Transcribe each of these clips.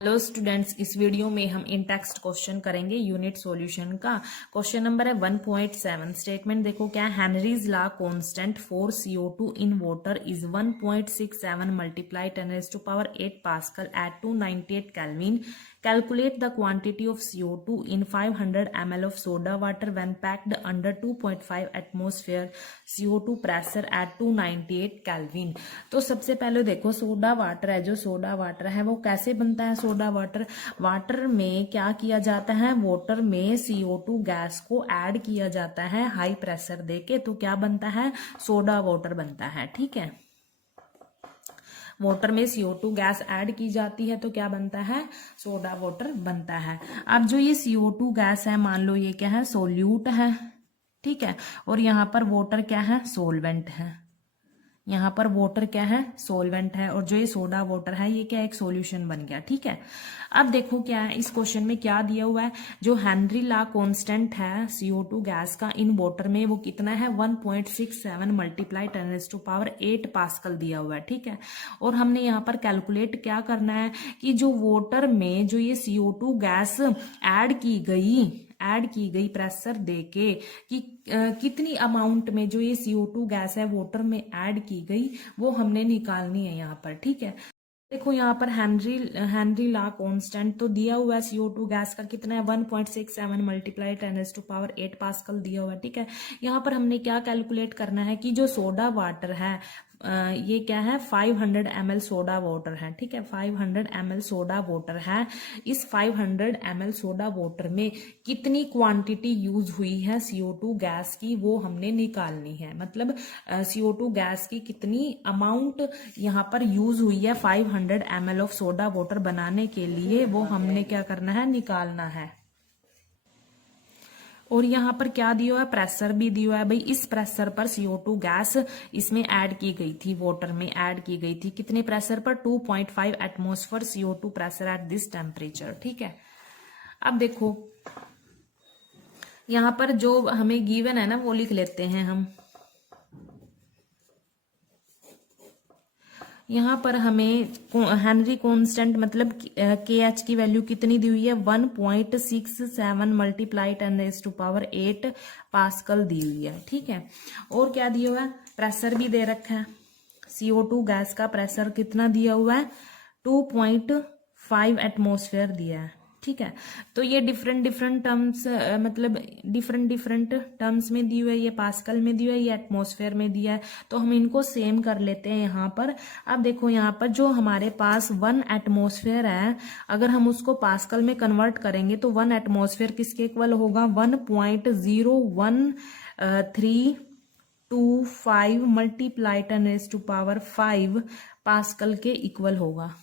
Hello students, इस video में हम इन टेक्स्ट क्वेश्चन करेंगे यूनिट सॉल्यूशन का। क्वेश्चन नंबर है 1.7। स्टेटमेंट देखो क्या है। Henry's law constant for CO2 in water is 1.67 multiply 10⁸ pascal at 298 kelvin. Calculate the quantity of CO2 in 500 ml of soda water when packed under 2.5 atmosphere CO2 pressure at 298 Kelvin। तो सबसे पहले देखो soda water है, जो soda water है वो कैसे बनता है। सोडा वाटर वाटर में क्या किया जाता है, वाटर में CO2 गैस को ऐड किया जाता है हाई प्रेशर देके, तो क्या बनता है, सोडा वाटर बनता है। ठीक है, वाटर में CO2 गैस ऐड की जाती है तो क्या बनता है, सोडा वाटर बनता है। अब जो ये CO2 गैस है, मान लो ये क्या है, सोल्यूट है। ठीक है, और यहाँ पर वाटर क्या है, सोलवेंट है। यहाँ पर वाटर क्या है, सोलवेंट है, और जो ये सोडा वाटर है ये क्या, एक सॉल्यूशन बन गया। ठीक है, अब देखो क्या है इस क्वेश्चन में क्या दिया हुआ है। जो हेनरी लॉ कांस्टेंट है CO2 गैस का इन वाटर में, वो कितना है, 1.67 मल्टीप्लाई 10⁸ पास्कल दिया हुआ है। ठीक है, और हमने यहाँ पर कैलकुलेट क्या करना है कि जो वाटर में जो ये CO2 गैस ऐड की गई प्रेशर देके कि कितनी अमाउंट में जो ये CO2 गैस है वाटर में ऐड की गई, वो हमने निकालनी है यहाँ पर। ठीक है, देखो यहाँ पर हेनरी लॉ कांस्टेंट तो दिया हुआ है, CO2 गैस का कितना है, 1.67 मल्टीप्लाई 10⁸ पास्कल दिया हुआ है। ठीक है, यहाँ पर हमने क्या कैलकुलेट करना है कि जो सोडा वाटर है, ये क्या है, 500 ml सोडा वाटर है। ठीक है, 500 ml सोडा वाटर है। इस 500 ml सोडा वाटर में कितनी क्वांटिटी यूज हुई है CO2 गैस की, वो हमने निकालनी है। मतलब CO2 गैस की कितनी अमाउंट यहाँ पर यूज हुई है 500 ml ऑफ सोडा वाटर बनाने के लिए, वो हमने क्या करना है, निकालना है। और यहाँ पर क्या दिया हुआ है, प्रेशर भी दिया हुआ है भाई। इस प्रेशर पर CO2 गैस इसमें ऐड की गई थी, वाटर में ऐड की गई थी। कितने प्रेशर पर, 2.5 atmosphere CO2 pressure at this temperature. ठीक है, अब देखो यहाँ पर जो हमें गिवन है ना, वो लिख लेते हैं हम। यहाँ पर हमें हेनरी कांस्टेंट मतलब KH की वैल्यू कितनी दी हुई है, 1.67 मल्टीप्लाई 10⁸ पास्कल दी हुई है। ठीक है, और क्या दिया हुआ है, प्रेशर भी दे रखा है। CO2 गैस का प्रेशर कितना दिया हुआ है, 2.5 एटमॉस्फेयर दिया है। ठीक है, तो ये डिफरेंट टर्म्स मतलब डिफरेंट टर्म्स में दी हुई है। ये पास्कल में दी हुई है, ये एटमॉस्फेयर में दिया है, तो हम इनको सेम कर लेते हैं यहाँ पर। अब देखो यहाँ पर जो हमारे पास 1 एटमॉस्फेयर है, अगर हम उसको पास्कल में कन्वर्ट करेंगे तो 1 एटमॉस्फेयर किसके इक्वल होगा, 1.0135 मल्टीप्लाई 10⁵ पास्कल के इक्वल होगा।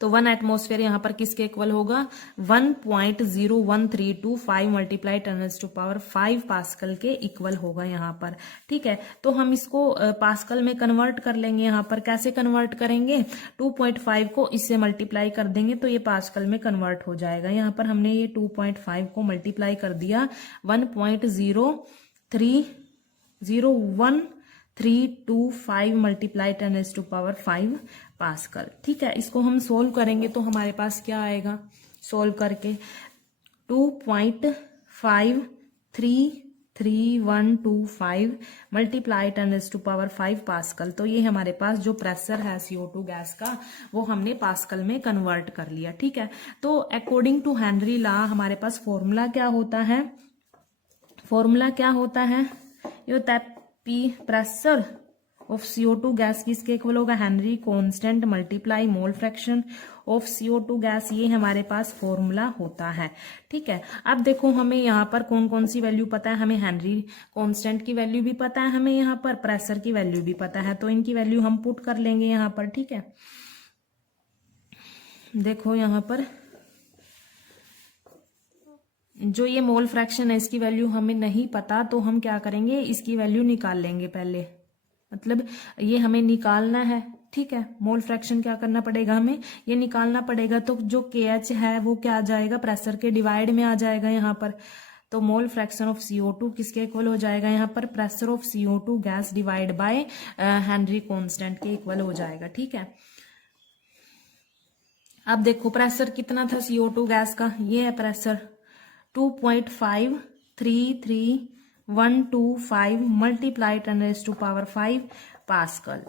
तो 1 एटमॉस्फेयर यहाँ पर किसके इक्वल होगा, 1.01325 मल्टीप्लाई 10⁵ पास्कल के इक्वल होगा यहाँ पर। ठीक है, तो हम इसको पास्कल में कन्वर्ट कर लेंगे। यहाँ पर कैसे कन्वर्ट करेंगे, 2.5 को इससे मल्टीप्लाई कर देंगे तो ये पास्कल में कन्वर्ट हो जाएगा। यहाँ पर हमने ये 2.5 को मल्टीप्लाई कर दिया 1.01325 मल्टीप्लाई 10⁵ पास्कल। ठीक है, इसको हम सोल्व करेंगे तो हमारे पास क्या आएगा, सोल्व करके 2.53125 मल्टीप्लाई 10⁵ पास्कल। तो ये हमारे पास जो प्रेशर है CO2 गैस का, वो हमने पास्कल में कन्वर्ट कर लिया। ठीक है, तो अकॉर्डिंग टू हेनरी लॉ हमारे पास फॉर्मूला क्या होता है, ये होता है P pressure of CO2 gas किसके इक्वल होगा, Henry constant multiply mole fraction of CO2 gas, ये हमारे पास फॉर्मूला होता है। ठीक है, अब देखो हमें यहाँ पर कौन कौन सी वैल्यू पता है, हमें हेनरी कांस्टेंट की वैल्यू भी पता है, हमें यहाँ पर प्रेशर की वैल्यू भी पता है, तो इनकी वैल्यू हम पुट कर लेंगे यहाँ पर। ठीक है, देखो यहाँ पर जो ये मोल फ्रैक्शन है इसकी वैल्यू हमें नहीं पता, तो हम क्या करेंगे, इसकी वैल्यू निकाल लेंगे पहले। मतलब ये हमें निकालना है। ठीक है, मोल फ्रैक्शन क्या करना पड़ेगा, हमें ये निकालना पड़ेगा। तो जो KH है वो क्या आ जाएगा, प्रेशर के डिवाइड में आ जाएगा यहाँ पर। तो मोल फ्रैक्शन ऑफ CO2 किसके इक्वल हो जाएगा, यहाँ पर pressure of CO2 gas divide by Henry constant के इक्वल हो जाएगा। ठीक है, अब देखो प्रेशर कितना था CO2 गैस का, ये है प्रेशर 2.533125 मल्टीप्लाई 10⁻⁵ पास्कल।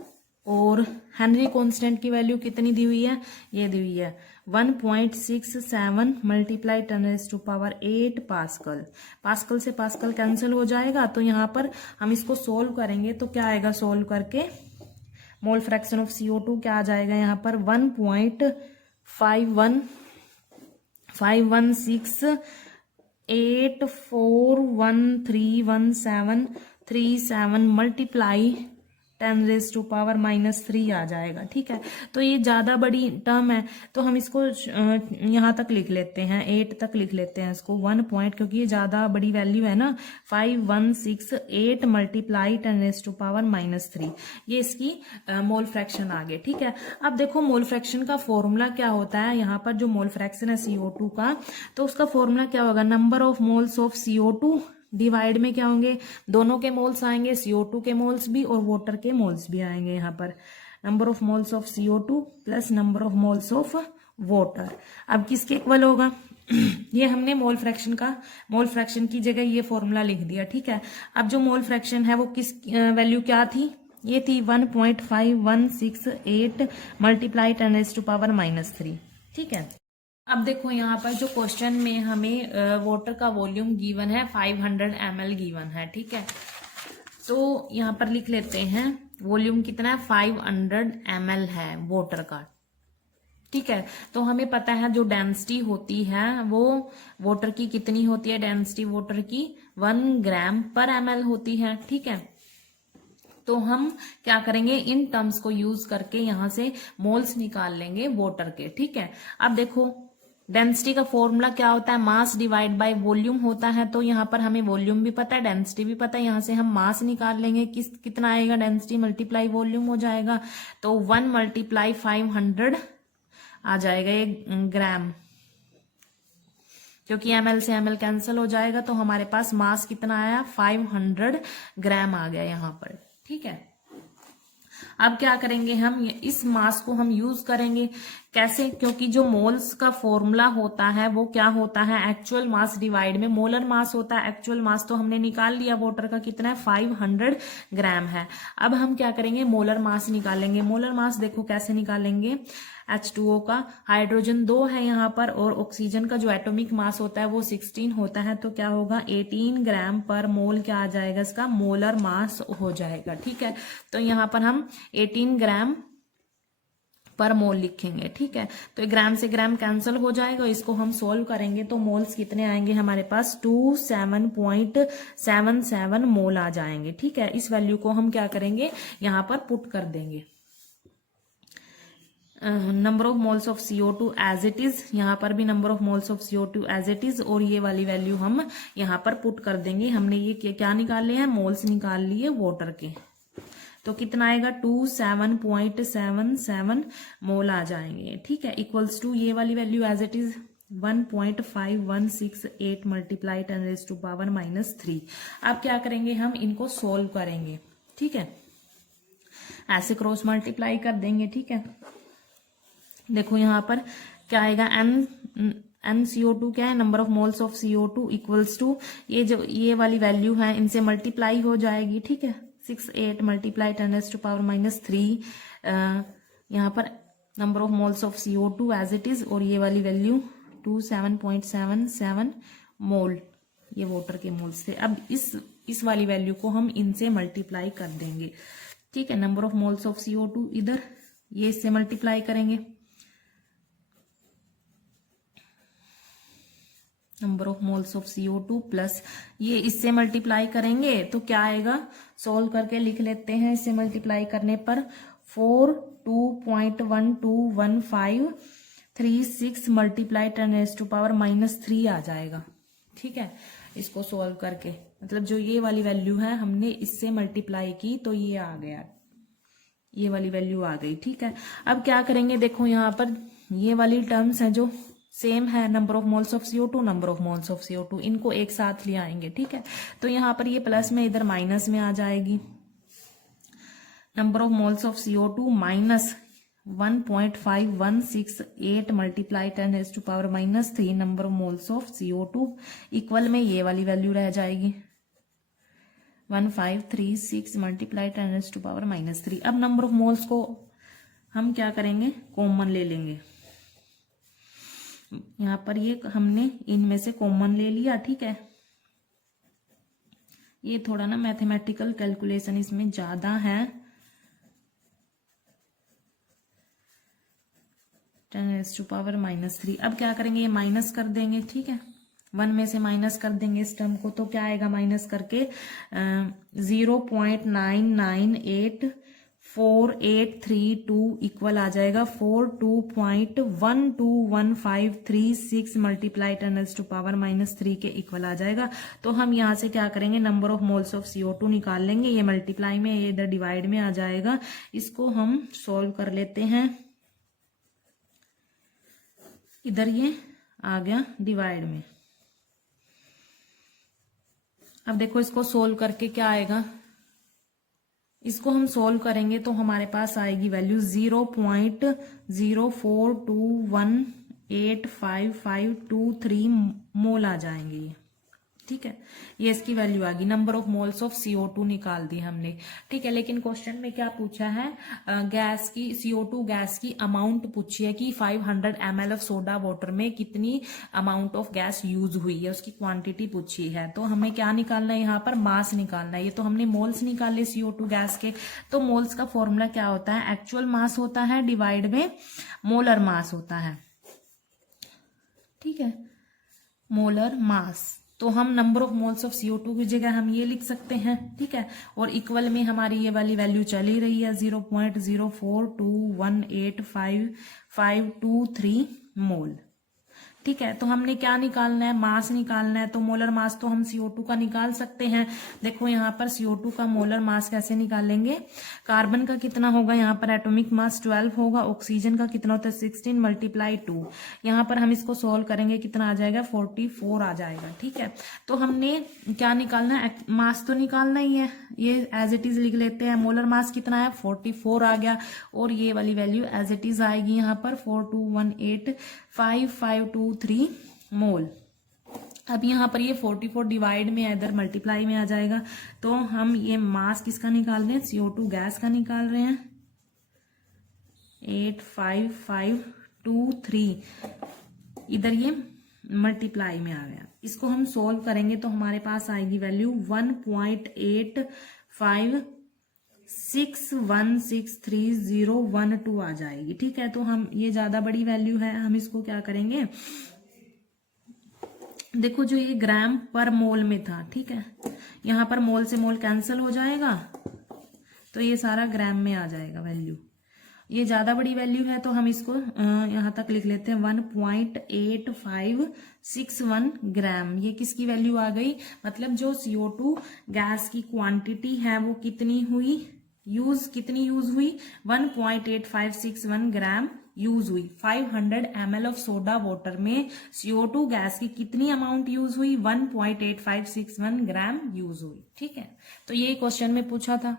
और हेनरी कांस्टेंट की वैल्यू कितनी दी हुई है, ये दी हुई है 1.67 मल्टीप्लाई 10⁸ पास्कल। पास्कल से पास्कल कैंसिल हो जाएगा, तो यहाँ पर हम इसको सोल्व करेंगे तो क्या आएगा, सोल्व करके मोल फ्रैक्शन ऑफ CO2 क्या आ जाएगा यहाँ पर 1.515684131737 मल्टीप्लाई 10⁻³ आ जाएगा। ठीक है, तो ये ज्यादा बड़ी टर्म है तो हम इसको यहाँ तक लिख लेते हैं, 8 तक लिख लेते हैं इसको 1 पॉइंट, क्योंकि ये ज्यादा बड़ी वैल्यू है ना। 5168 मल्टीप्लाई 10⁻⁻3 ये इसकी मोल फ्रैक्शन आ गई। ठीक है, अब देखो मोल फ्रैक्शन का फॉर्मूला क्या होता है, यहाँ पर जो मोल फ्रैक्शन है CO2 का, तो उसका फॉर्मूला क्या होगा, number of moles of CO2 divide में क्या होंगे, दोनों के मोल्स आएंगे, CO2 के मोल्स भी और वाटर के मोल्स भी आएंगे। यहाँ पर number of moles of CO2 plus number of moles of water, अब किसके इक्वल होगा ये हमने मोल फ्रैक्शन की जगह ये फॉर्मूला लिख दिया। ठीक है, अब जो मोल फ्रैक्शन है वो किस वैल्यू क्या थी, ये थी 1.5168 मल्टीप्लाई 10⁻⁻3। ठीक है, अब देखो यहाँ पर जो क्वेश्चन में हमें वाटर का वॉल्यूम गिवन है 500 ml गिवन है। ठीक है, तो यहाँ पर लिख लेते हैं वॉल्यूम कितना है, 500 ml है वाटर का। ठीक है, तो हमें पता है जो डेंसिटी होती है वो वाटर की कितनी होती है, डेंसिटी वाटर की 1 ग्राम पर ml होती है। ठीक है, तो हम क्या करेंगे, इन टर्म्स को यूज करके यहां से मोल्स निकाल लेंगे वाटर के। ठीक है, अब देखो डेंसिटी का फॉर्मूला क्या होता है, मास डिवाइड बाय वॉल्यूम होता है, तो यहाँ पर हमें वॉल्यूम भी पता है, डेंसिटी भी पता है, यहाँ से हम मास निकाल लेंगे, कितना आएगा, डेंसिटी मल्टीप्लाई वॉल्यूम हो जाएगा, तो 1 मल्टीप्लाई 500 आ जाएगा ये ग्राम, क्योंकि ml से ml कैंसिल हो जाएगा, तो हमारे पास मास कितना आया, 500 ग्राम आ गया यहाँ पर। ठीक है, अब क्या करेंगे हम, इस मास को हम यूज करेंगे कैसे, क्योंकि जो मोल्स का फॉर्मूला होता है वो क्या होता है, एक्चुअल मास डिवाइड में मोलर मास होता है। एक्चुअल मास तो हमने निकाल लिया वाटर का कितना है, 500 ग्राम है। अब हम क्या करेंगे, मोलर मास निकालेंगे। मोलर मास देखो कैसे निकालेंगे, H2O का हाइड्रोजन 2 है यहाँ पर, और ऑक्सीजन का जो एटॉमिक मास होता है वो 16 होता है, तो क्या होगा 18 ग्राम पर मोल क्या आ जाएगा, इसका मोलर मास हो जाएगा। ठीक है, तो यहाँ पर हम 18 ग्राम पर मोल लिखेंगे। ठीक है, तो ग्राम से ग्राम कैंसिल हो जाएगा, इसको हम सोल्व करेंगे तो मोल्स कितने आएंगे हमारे पास, 27.77 मोल आ जाएंगे। ठीक है, इस वैल्यू को हम क्या करेंगे, यहाँ पर पुट कर देंगे। Number of moles of CO2 as it is, यहाँ पर भी number of moles of CO2 as it is, और ये वाली वैल्यू हम यहाँ पर पुट कर देंगे। हमने ये क्या निकाल लिया है, मोल्स निकाल लिए वाटर के, तो कितना आएगा 27.77 मोल आ जाएंगे। ठीक है, इक्वल्स टू ये वाली value as it is 1.5168 multiply 10⁻⁻3। अब क्या करेंगे, हम इनको सोल्व करेंगे। ठीक है, ऐसे क्रॉस मल्टीप्लाई कर देंगे। ठीक है, देखो यहाँ पर क्या आएगा, NCO2 क्या है, number of moles of CO2 equals to ये वाली वैल्यू है, इनसे मल्टीप्लाई हो जाएगी। ठीक है, 68 मल्टीप्लाई 10⁻⁻3, यहाँ पर number of moles of CO2 as it is, और ये वाली वैल्यू 27.77 मोल ये वाटर के मोल्स थे। अब इस वाली वैल्यू को हम इनसे मल्टीप्लाई कर देंगे। ठीक है, number of moles of CO2 इधर, ये इससे मल्टीप्लाई करेंगे, number of moles of CO2 plus ये इससे मल्टीप्लाई करेंगे तो क्या आएगा, सोल्व करके लिख लेते हैं। इससे मल्टीप्लाई करने पर 42.121536 मल्टीप्लाई 10⁻⁻3 आ जाएगा। ठीक है, इसको सोल्व करके, मतलब जो ये वाली वैल्यू है हमने इससे मल्टीप्लाई की तो ये आ गया, ये वाली वैल्यू आ गई। ठीक है, अब क्या करेंगे, देखो यहाँ पर ये वाली टर्म्स है जो सेम है, number of moles of CO2, number of moles of CO2, इनको एक साथ ले आएंगे। ठीक है, तो यहाँ पर ये प्लस में इधर माइनस में आ जाएगी, number of moles of CO2 minus 1.5168 multiply 10⁻³ number of moles of CO2 equal में ये वाली वैल्यू रह जाएगी 1536 मल्टीप्लाई 10⁻³ अब नंबर ऑफ मोल्स को हम क्या करेंगे, कॉमन ले लेंगे। यहां पर ये हमने इनमें से कॉमन ले लिया, ठीक है। ये थोड़ा ना मैथमेटिकल कैलकुलेशन इसमें ज्यादा है। 10⁻³ अब क्या करेंगे, ये माइनस कर देंगे, ठीक है। 1 में से माइनस कर देंगे इस टर्म को, तो क्या आएगा माइनस करके 0.998483 इक्वल आ जाएगा 42.121536 मल्टीप्लाई 10⁻³ के इक्वल आ जाएगा। तो हम यहां से क्या करेंगे, number of moles of CO2 निकाल लेंगे। ये मल्टीप्लाई में, ये इधर डिवाइड में आ जाएगा। इसको हम सॉल्व कर लेते हैं। इधर ये आ गया डिवाइड में। अब देखो इसको सोल्व करके क्या आएगा, इसको हम सोल्व करेंगे तो हमारे पास आएगी वैल्यू 0.042185523 मोल आ जाएंगे ये, ठीक है। ये इसकी वैल्यू आ गई। Number of moles of CO2 निकाल दी हमने, ठीक है। लेकिन क्वेश्चन में क्या पूछा है, गैस की CO2 गैस की अमाउंट पूछी है कि 500 ml ऑफ सोडा वाटर में कितनी अमाउंट ऑफ गैस यूज हुई है, उसकी क्वांटिटी पूछी है। तो हमें क्या निकालना है, यहाँ पर मास निकालना है। ये तो हमने मोल्स निकाले CO2 गैस के। तो मोल्स का फॉर्मूला क्या होता है, एक्चुअल मास होता है डिवाइड में मोलर मास होता है, ठीक है, मोलर मास। तो हम number of moles of CO2 की जगह हम ये लिख सकते हैं, ठीक है। और इक्वल में हमारी ये वाली वैल्यू चली रही है 0.042185523 मोल, ठीक है। तो हमने क्या निकालना है, मास निकालना है। तो मोलर मास तो हम CO2 का निकाल सकते हैं। देखो यहाँ पर CO2 का मोलर मास कैसे निकालेंगे, कार्बन का कितना होगा, यहाँ पर एटॉमिक मास 12 होगा, ऑक्सीजन का कितना होता है 16 मल्टीप्लाई 2। यहाँ पर हम इसको सोल्व करेंगे, कितना आ जाएगा 44 आ जाएगा, ठीक है। तो हमने क्या निकालना है, मास तो निकालना ही है। ये एज इट इज लिख लेते हैं। मोलर मास कितना है 44 आ गया, और ये वाली वैल्यू एज इट इज आएगी यहाँ पर 42185523 मोल। अब यहाँ पर ये 44 डिवाइड में इधर मल्टीप्लाई में आ जाएगा। तो हम ये मास किसका निकाल रहे हैं, CO2 गैस का निकाल रहे हैं 85523। इधर ये मल्टीप्लाई में आ गया। इसको हम सोल्व करेंगे तो हमारे पास आएगी वैल्यू 1.8561630012 आ जाएगी, ठीक है। तो हम ये ज्यादा बड़ी वैल्यू है, हम इसको क्या करेंगे, देखो जो ये ग्राम पर मोल में था, ठीक है, यहाँ पर मोल से मोल कैंसिल हो जाएगा, तो ये सारा ग्राम में आ जाएगा वैल्यू। ये ज्यादा बड़ी वैल्यू है तो हम इसको यहां तक लिख लेते हैं 1.8561 ग्राम। ये किसकी वैल्यू आ गई, मतलब जो CO2 गैस की क्वांटिटी है वो कितनी हुई, कितनी यूज हुई 1.8561 ग्राम यूज हुई। 500 ml ऑफ सोडा वाटर में CO2 गैस की कितनी अमाउंट यूज हुई, 1.8561 ग्राम यूज हुई, ठीक है। तो ये क्वेश्चन में पूछा था।